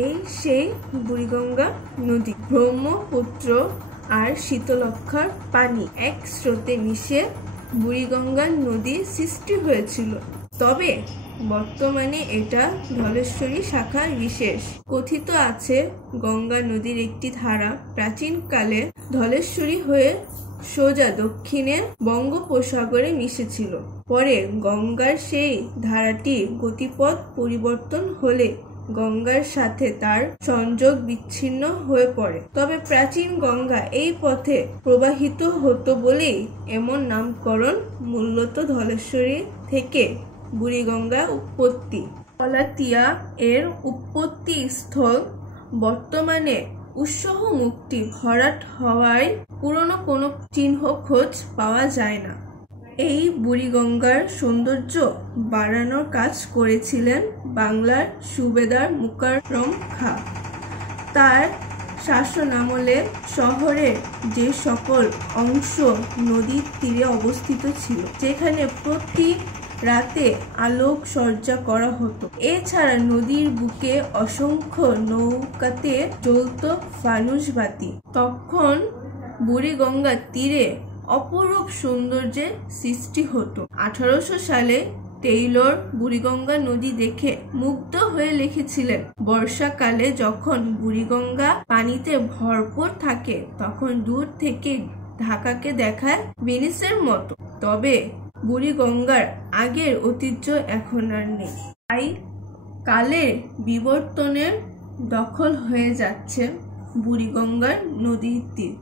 এই সেই বুড়িগঙ্গা নদী। ব্রহ্মপুত্র আর শীতলক্ষার পানি এক স্রোতে মিশে বুড়িগঙ্গা নদী সৃষ্টি হয়েছিল। তবে বর্তমানে এটা ধলেশ্বরী শাখার বিশেষ। কথিত আছে গঙ্গা নদীর একটি ধারা প্রাচীনকালে ধলেশ্বরী হয়ে সোজা দক্ষিণে বঙ্গোপসাগরে মিশেছিল। পরে গঙ্গার সেই ধারাটির গতিপথ পরিবর্তন হলে গঙ্গার সাথে তার সংযোগ বিচ্ছিন্ন হয়ে পড়ে। তবে প্রাচীন গঙ্গা এই পথে প্রবাহিত হতো বলেই এমন নামকরণ। মূলত ধলেশ্বরী থেকে বুড়িগঙ্গা উৎপত্তি। কলাতিয়া এর উৎপত্তি স্থল বর্তমানে উৎসহ মুক্তি ভরাট হওয়ায় পুরনো কোনো চিহ্ন খোঁজ পাওয়া যায় না। এই বুড়িগঙ্গার সৌন্দর্য বাড়ানোর কাজ করেছিলেন বাংলার সুবেদার মুকাররম খাঁ। তার শাসনামলে শহরের যে সকল অংশ নদীর তীরে অবস্থিত ছিল, যেখানে প্রতি রাতে আলোকসজ্জা করা হতো। এছাড়া নদীর বুকে অসংখ্য নৌকাতে জ্বলত ফানুসবাতি। তখন বুড়িগঙ্গার তীরে অপরূপ সৌন্দর্যের সৃষ্টি হতো। 1800 সালে টেইলর বুড়িগঙ্গা নদী দেখে মুগ্ধ হয়ে লিখেছিলেন, বর্ষাকালে যখন বুড়িগঙ্গা পানিতে ভরপুর থাকে তখন দূর থেকে ঢাকাকে দেখায় ভেনিসের মতো। তবে বুড়িগঙ্গার আগের ঐতিহ্য এখন আর নেই। তাই কালের বিবর্তনের দখল হয়ে যাচ্ছে বুড়িগঙ্গার নদীর তীর।